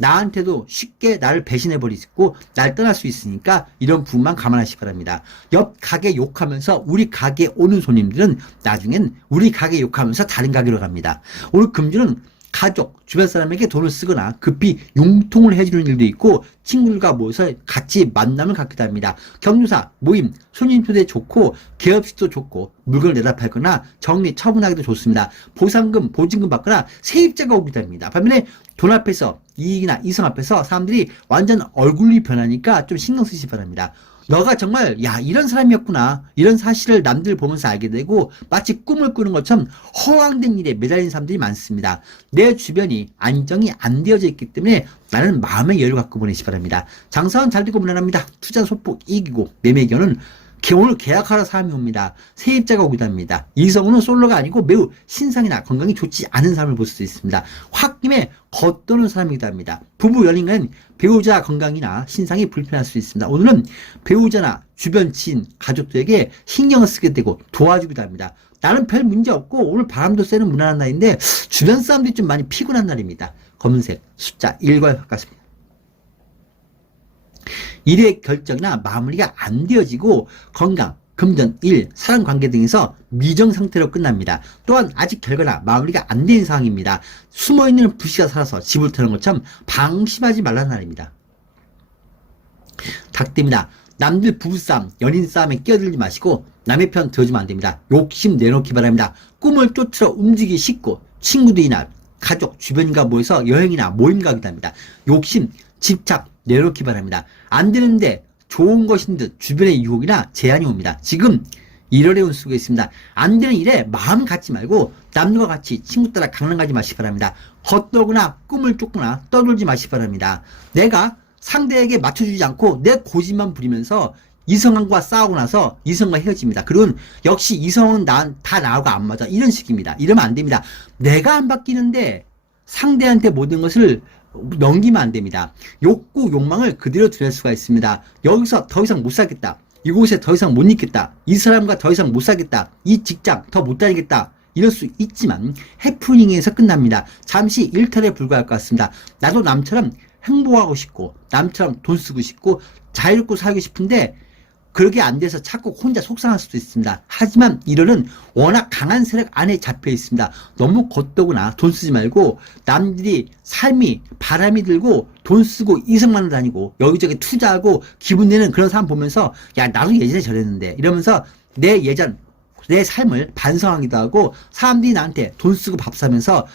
나한테도 쉽게 나를 배신해버리고 날 떠날 수 있으니까 이런 부분만 감안하시기 바랍니다. 옆 가게 욕하면서 우리 가게에 오는 손님들은 나중엔 우리 가게 욕하면서 다른 가게로 갑니다. 오늘 금주는 가족, 주변 사람에게 돈을 쓰거나 급히 융통을 해주는 일도 있고 친구들과 모여서 같이 만남을 갖기도 합니다. 경유사, 모임, 손님 초대 좋고 개업식도 좋고 물건을 내다 팔거나 정리, 처분하기도 좋습니다. 보상금, 보증금 받거나 세입자가 오기도 합니다. 반면에 돈 앞에서 이익이나 이성 앞에서 사람들이 완전 얼굴이 변하니까 좀 신경 쓰시기 바랍니다. 너가 정말 야 이런 사람이었구나 이런 사실을 남들 보면서 알게 되고 마치 꿈을 꾸는 것처럼 허황된 일에 매달린 사람들이 많습니다. 내 주변이 안정이 안 되어져 있기 때문에 나는 마음의 여유를 갖고 보내시 바랍니다. 장사는 잘 되고 무난합니다. 투자 소폭 이기고 매매견은 오늘 계약하러 사람이 옵니다. 세입자가 오기도 합니다. 이성우는 솔로가 아니고 매우 신상이나 건강이 좋지 않은 사람을 볼 수 있습니다. 홧김에 겉도는 사람이기도 합니다. 부부 연인은 배우자 건강이나 신상이 불편할 수 있습니다. 오늘은 배우자나 주변 지인, 가족들에게 신경을 쓰게 되고 도와주기도 합니다. 나는 별 문제 없고 오늘 바람도 쐬는 무난한 날인데 주변 사람들이 좀 많이 피곤한 날입니다. 검은색 숫자 1과 바꿨습니다. 일의 결정이나 마무리가 안 되어지고 건강, 금전, 일, 사랑관계 등에서 미정 상태로 끝납니다. 또한 아직 결과나 마무리가 안 된 상황입니다. 숨어있는 불씨가 살아서 집을 태우는 것처럼 방심하지 말라는 날입니다. 닭띠입니다. 남들 부부싸움, 연인싸움에 끼어들지 마시고 남의 편 들어주면 안 됩니다. 욕심 내놓기 바랍니다. 꿈을 쫓으러 움직이기 쉽고 친구들이나 가족, 주변인과 모여서 여행이나 모임 가기도 합니다. 욕심, 집착 내놓기 바랍니다. 안 되는데 좋은 것인 듯 주변의 유혹이나 제한이 옵니다. 지금 1월의 운수가 있습니다. 안 되는 일에 마음 갖지 말고 남들과 같이 친구 따라 강남 가지 마시기 바랍니다. 겉돌거나 꿈을 쫓거나 떠돌지 마시기 바랍니다. 내가 상대에게 맞춰주지 않고 내 고집만 부리면서 이성과 싸우고 나서 이성과 헤어집니다. 그리고 역시 이성은 다 나하고 안 맞아. 이런 식입니다. 이러면 안 됩니다. 내가 안 바뀌는데 상대한테 모든 것을 넘기면 안 됩니다. 욕구, 욕망을 그대로 드릴 수가 있습니다. 여기서 더 이상 못 살겠다. 이곳에 더 이상 못 있겠다. 이 사람과 더 이상 못 살겠다. 이 직장 더 못 다니겠다. 이럴 수 있지만 해프닝에서 끝납니다. 잠시 일탈에 불과할 것 같습니다. 나도 남처럼 행복하고 싶고 남처럼 돈 쓰고 싶고 자유롭고 살고 싶은데 그렇게 안 돼서 자꾸 혼자 속상할 수도 있습니다. 하지만 이러는 워낙 강한 세력 안에 잡혀 있습니다. 너무 겉도거나 돈 쓰지 말고 남들이 삶이 바람이 들고 돈 쓰고 이성만 다니고 여기저기 투자하고 기분 내는 그런 사람 보면서 야 나도 예전에 저랬는데 이러면서 내 삶을 반성하기도 하고 사람들이 나한테 돈 쓰고 밥 사면서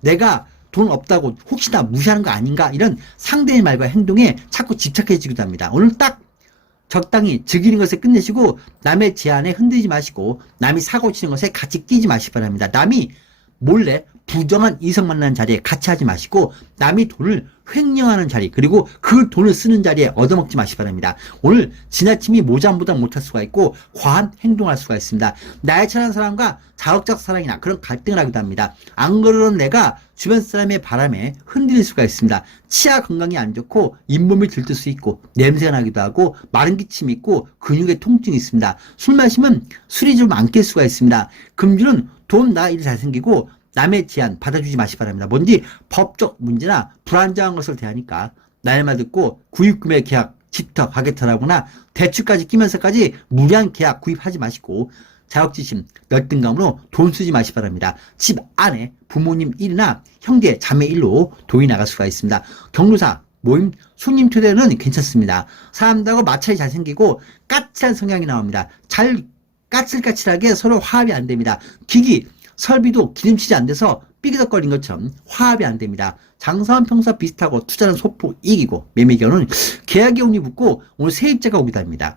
내가 돈 없다고 혹시나 무시하는 거 아닌가 이런 상대의 말과 행동에 자꾸 집착해지기도 합니다. 오늘 딱 적당히 즐기는 것에 끝내시고 남의 제안에 흔들리지 마시고 남이 사고 치는 것에 같이 끼지 마시기 바랍니다. 남이 몰래 부정한 이성 만나는 자리에 같이 하지 마시고 남이 돈을 횡령하는 자리 그리고 그 돈을 쓰는 자리에 얻어먹지 마시기 바랍니다. 오늘 지나침이 모잠보다 못할 수가 있고 과한 행동할 수가 있습니다. 나의 친한 사람과 자극적 사랑이나 그런 갈등을 하기도 합니다. 안 그러는 내가 주변 사람의 바람에 흔들릴 수가 있습니다. 치아 건강이 안 좋고 잇몸이 들뜰 수 있고 냄새가 나기도 하고 마른 기침이 있고 근육에 통증이 있습니다. 술 마시면 술이 좀 안 깰 수가 있습니다. 금주는 돈 나 일 잘생기고 남의 제안 받아주지 마시기 바랍니다. 뭔지 법적 문제나 불안정한 것을 대하니까 나의 말 듣고 구입금의 계약, 집터, 가게터라거나 대출까지 끼면서까지 무리한 계약 구입하지 마시고 자격지심, 열등감으로 돈 쓰지 마시기 바랍니다. 집 안에 부모님 일이나 형제, 자매 일로 돈이 나갈 수가 있습니다. 경로사, 모임, 손님 초대는 괜찮습니다. 사람들하고 마찰이 잘 생기고 까칠한 성향이 나옵니다. 까칠까칠하게 서로 화합이 안 됩니다. 기기, 설비도 기름치지 안 돼서 삐그덕거린 것처럼 화합이 안 됩니다. 장사원 평사 비슷하고 투자는 소폭 이기고 매매견은 계약이 운이 붙고 오늘 세입자가 오기도 합니다.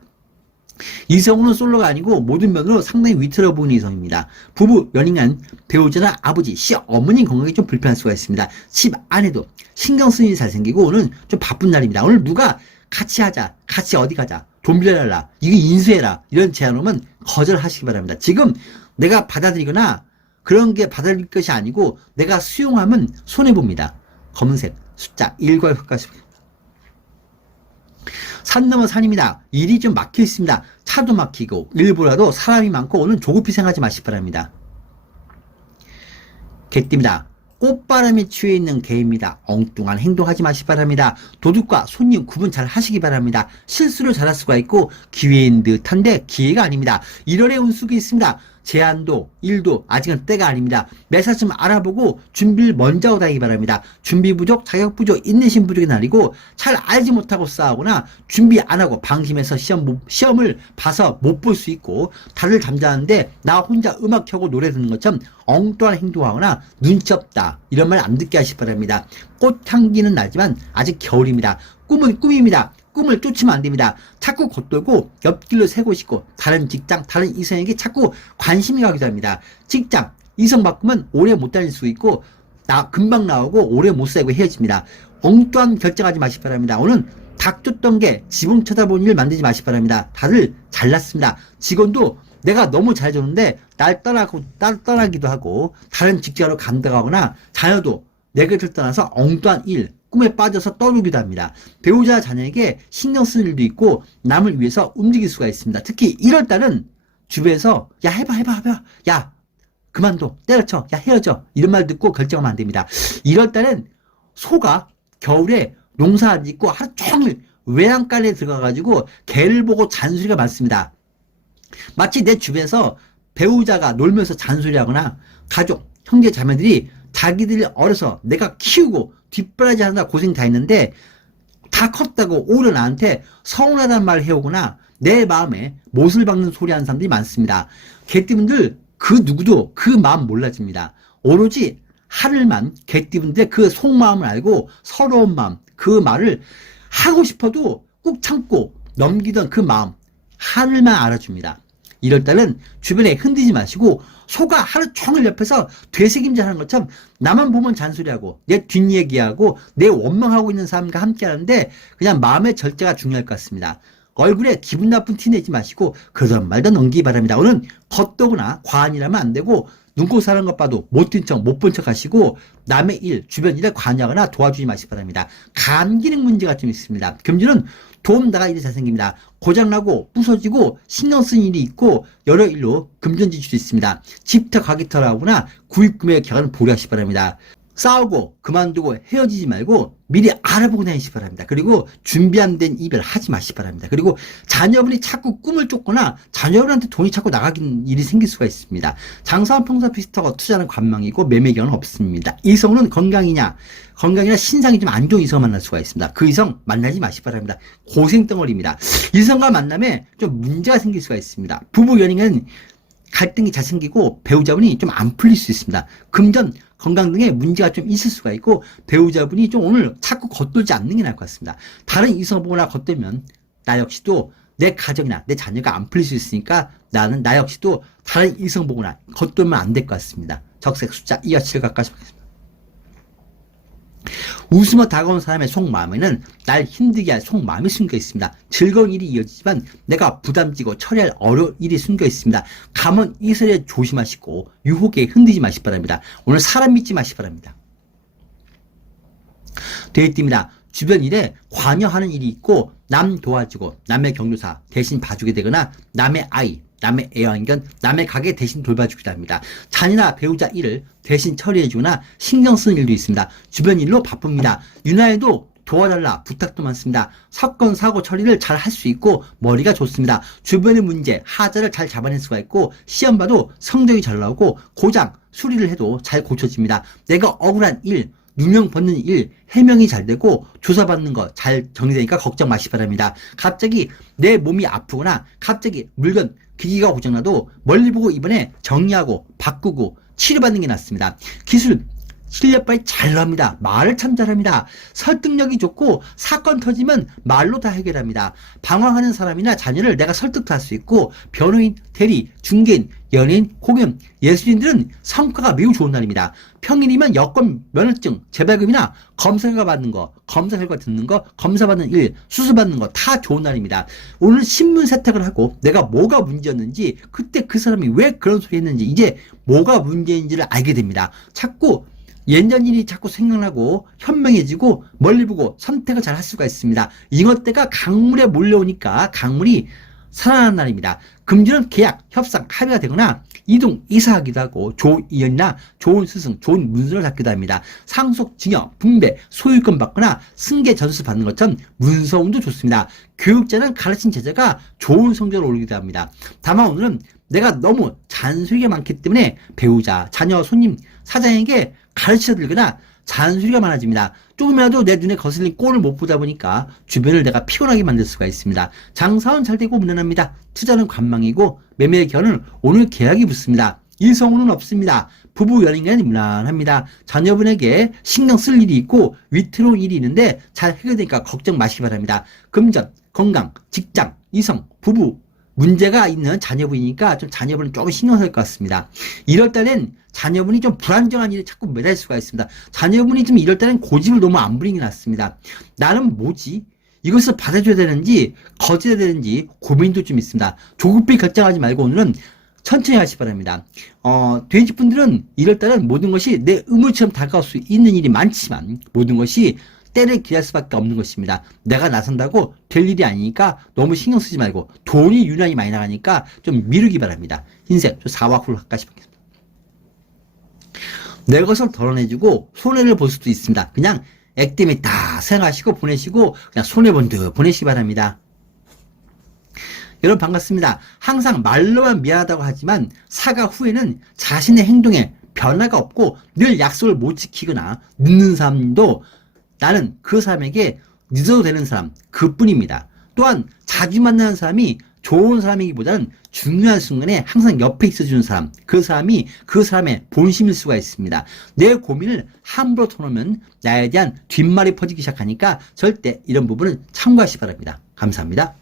이성우는 솔로가 아니고 모든 면으로 상당히 위태로워 보이는 이성입니다. 부부, 연인은 배우자나 아버지, 시어머니 건강이 좀 불편할 수가 있습니다. 집 안에도 신경 쓰는 일이 잘생기고 오늘 좀 바쁜 날입니다. 오늘 누가 같이 하자, 같이 어디 가자, 돈 빌려달라, 이거 인수해라 이런 제안 오면 거절하시기 바랍니다. 지금 내가 받아들이거나 그런 게 받아들일 것이 아니고 내가 수용하면 손해봅니다. 검은색 숫자 1과 바꿨습니다. 산 넘어 산입니다. 일이 좀 막혀 있습니다. 차도 막히고 일부라도 사람이 많고 오늘 조급히 생각하지 마시기 바랍니다. 개띠입니다. 꽃바람에 취해 있는 개입니다. 엉뚱한 행동하지 마시기 바랍니다. 도둑과 손님 구분 잘 하시기 바랍니다. 실수를 잘할 수가 있고 기회인 듯한데 기회가 아닙니다. 1월의 운수가 있습니다. 제안도 일도 아직은 때가 아닙니다. 매사 좀 알아보고 준비를 먼저 하고 다니기 바랍니다. 준비 부족, 자격 부족, 인내심 부족의 날이고 잘 알지 못하고 싸우거나 준비 안 하고 방심해서 시험을 봐서 못 볼 수 있고 다들 잠자는데 나 혼자 음악 켜고 노래 듣는 것처럼 엉뚱한 행동하거나 눈치 없다 이런 말 안 듣게 하시기 바랍니다. 꽃향기는 나지만 아직 겨울입니다. 꿈은 꿈입니다. 꿈을 쫓으면 안 됩니다. 자꾸 겉돌고 옆길로 새고 싶고 다른 직장, 다른 이성에게 자꾸 관심이 가기도 합니다. 직장, 이성 바꾸면 오래 못 다닐 수 있고 금방 나오고 오래 못 살고 헤어집니다. 엉뚱한 결정하지 마시기 바랍니다. 오늘 닥쳤던 게 지붕 쳐다보는 일 만들지 마시기 바랍니다. 다들 잘났습니다. 직원도 내가 너무 잘해줬는데 날 떠나기도 하고 다른 직장으로 간다거나 자녀도 내 곁을 떠나서 엉뚱한 일, 꿈에 빠져서 떠오르기도 합니다. 배우자 자녀에게 신경 쓸 일도 있고 남을 위해서 움직일 수가 있습니다. 특히 1월달은 주변에서 야 해봐 야 그만둬 때려쳐 야 헤어져 이런 말 듣고 결정하면 안 됩니다. 1월달은 소가 겨울에 농사 안 짓고 하루 종일 외양간에 들어가가지고 개를 보고 잔소리가 많습니다. 마치 내 주변에서 배우자가 놀면서 잔소리하거나 가족, 형제, 자매들이 자기들이 어려서 내가 키우고 뒷바라지 하느라 고생 다 했는데 다 컸다고 오히려 나한테 서운하다는 말을 해오거나 내 마음에 못을 박는 소리 하는 사람들이 많습니다. 개띠분들 그 누구도 그 마음 몰라집니다. 오로지 하늘만 개띠분들의 그 속마음을 알고 서러운 마음, 그 말을 하고 싶어도 꾹 참고 넘기던 그 마음 하늘만 알아줍니다. 이럴때는 주변에 흔들지 마시고 소가 하루 종일 옆에서 되새김질 하는 것처럼 나만 보면 잔소리하고 내 뒷얘기하고 내 원망하고 있는 사람과 함께 하는데 그냥 마음의 절제가 중요할 것 같습니다. 얼굴에 기분 나쁜 티 내지 마시고 그러던 말도 넘기기 바랍니다. 오늘 겉도거나 과한이라면 안 되고 눈코 사는 것 봐도 못된 척, 못 본 척 하시고 남의 일, 주변 일에 관여하거나 도와주지 마시기 바랍니다. 간 기능 문제가 좀 있습니다. 금주는 도움 나갈 일이 잘 생깁니다. 고장나고 부서지고 신경 쓴 일이 있고 여러 일로 금전지출이 있습니다. 집터 가기터라거나 구입금액 계약은 보류하시기 바랍니다. 싸우고 그만두고 헤어지지 말고 미리 알아보고 다니시기 바랍니다. 그리고 준비 안 된 이별 하지 마시기 바랍니다. 그리고 자녀분이 자꾸 꿈을 쫓거나 자녀분한테 돈이 자꾸 나가는 일이 생길 수가 있습니다. 장사와 평사 비슷하고 투자는 관망이고 매매 경우는 없습니다. 이성은 건강이나 신상이 좀 안 좋은 이성 만날 수가 있습니다. 그 이성 만나지 마시기 바랍니다. 고생덩어리입니다. 이성과 만남에 좀 문제가 생길 수가 있습니다. 부부 연인은 갈등이 잘 생기고 배우자분이 좀 안 풀릴 수 있습니다. 금전, 건강 등의 문제가 좀 있을 수가 있고 배우자분이 좀 오늘 자꾸 겉돌지 않는 게 나을 것 같습니다. 다른 이성 보거나 겉돌면 나 역시도 내 가정이나 내 자녀가 안 풀릴 수 있으니까 나 역시도 다른 이성 보거나 겉돌면 안 될 것 같습니다. 적색 숫자 2와 7 가까이 하겠습니다. 웃으며 다가온 사람의 속마음에는 날 힘들게 할 속마음이 숨겨 있습니다. 즐거운 일이 이어지지만 내가 부담지고 처리할 어려운 일이 숨겨 있습니다. 감은 이설에 조심하시고 유혹에 흔들리지 마시기 바랍니다. 오늘 사람 믿지 마시기 바랍니다. 되어있습니다. 주변 일에 관여하는 일이 있고 남 도와주고 남의 경조사 대신 봐주게 되거나 남의 아이, 남의 애완견, 남의 가게 대신 돌봐주기도 합니다. 자녀나 배우자 일을 대신 처리해주거나 신경 쓰는 일도 있습니다. 주변 일로 바쁩니다. 윤활도 도와달라 부탁도 많습니다. 사건 사고 처리를 잘 할 수 있고 머리가 좋습니다. 주변의 문제 하자를 잘 잡아낼 수가 있고 시험 봐도 성적이 잘 나오고 고장 수리를 해도 잘 고쳐집니다. 내가 억울한 일 누명 벗는 일, 해명이 잘 되고 조사받는 거 잘 정리되니까 걱정 마시기 바랍니다. 갑자기 내 몸이 아프거나 갑자기 물건 기기가 고장나도 멀리 보고 이번에 정리하고 바꾸고 치료받는 게 낫습니다. 기술 실력 발휘 잘 합니다. 말을 참 잘합니다. 설득력이 좋고 사건 터지면 말로 다 해결합니다. 방황하는 사람이나 자녀를 내가 설득도 할 수 있고 변호인, 대리, 중개인, 연예인, 공연, 예술인들은 성과가 매우 좋은 날입니다. 평일이면 여권, 면허증, 재발급이나 검사 결과 받는 거, 검사 결과 듣는 거, 검사 받는 일, 수술 받는 거 다 좋은 날입니다. 오늘 신문 세탁을 하고 내가 뭐가 문제였는지 그때 그 사람이 왜 그런 소리 했는지 이제 뭐가 문제인지를 알게 됩니다. 자꾸 옛날 일이 자꾸 생각나고 현명해지고 멀리 보고 선택을 잘 할 수가 있습니다. 잉어떼가 강물에 몰려오니까 강물이 살아나는 날입니다. 금주는 계약, 협상, 합의가 되거나 이동, 이사하기도 하고 좋은 인연이나 좋은 스승, 좋은 문서를 받기도 합니다. 상속, 증여, 분배, 소유권 받거나 승계 전수 받는 것처럼 문서운도 좋습니다. 교육자는 가르친 제자가 좋은 성적을 올리기도 합니다. 다만 오늘은 내가 너무 잔소리가 많기 때문에 배우자, 자녀, 손님, 사장에게 가르쳐 들거나 잔소리가 많아집니다. 조금이라도 내 눈에 거슬린 꼴을 못 보다 보니까 주변을 내가 피곤하게 만들 수가 있습니다. 장사는 잘 되고 무난합니다. 투자는 관망이고 매매의 견은 오늘 계약이 붙습니다. 일성운은 없습니다. 부부 연인간이 무난합니다. 자녀분에게 신경 쓸 일이 있고 위태로운 일이 있는데 잘 해결되니까 걱정 마시기 바랍니다. 금전, 건강, 직장, 이성, 부부 문제가 있는 자녀분이니까 좀 자녀분은 조금 신경 쓸 것 같습니다. 1월달엔 자녀분이 좀 불안정한 일에 자꾸 매달 수가 있습니다. 자녀분이 좀 1월달엔 고집을 너무 안 부리는 게 낫습니다. 나는 뭐지? 이것을 받아줘야 되는지 거절해야 되는지 고민도 좀 있습니다. 조급히 결정하지 말고 오늘은 천천히 하시기 바랍니다. 돼지분들은 1월달은 모든 것이 내 의무처럼 다가올 수 있는 일이 많지만 모든 것이 때를 기다릴 수밖에 없는 것입니다. 내가 나선다고 될 일이 아니니까 너무 신경 쓰지 말고 돈이 유난히 많이 나가니까 좀 미루기 바랍니다. 인생 저 4와 9를 할까 싶습니다. 내 것을 덜어내주고 손해를 볼 수도 있습니다. 그냥 액땜에 다 생각하시고 보내시고 그냥 손해본 듯 보내시기 바랍니다. 여러분 반갑습니다. 항상 말로만 미안하다고 하지만 사과 후에는 자신의 행동에 변화가 없고 늘 약속을 못 지키거나 늦는 사람도 나는 그 사람에게 늦어도 되는 사람 그뿐입니다. 또한 자주 만나는 사람이 좋은 사람이기보다는 중요한 순간에 항상 옆에 있어주는 사람 그 사람이 그 사람의 본심일 수가 있습니다. 내 고민을 함부로 터놓으면 나에 대한 뒷말이 퍼지기 시작하니까 절대 이런 부분은 참고하시기 바랍니다. 감사합니다.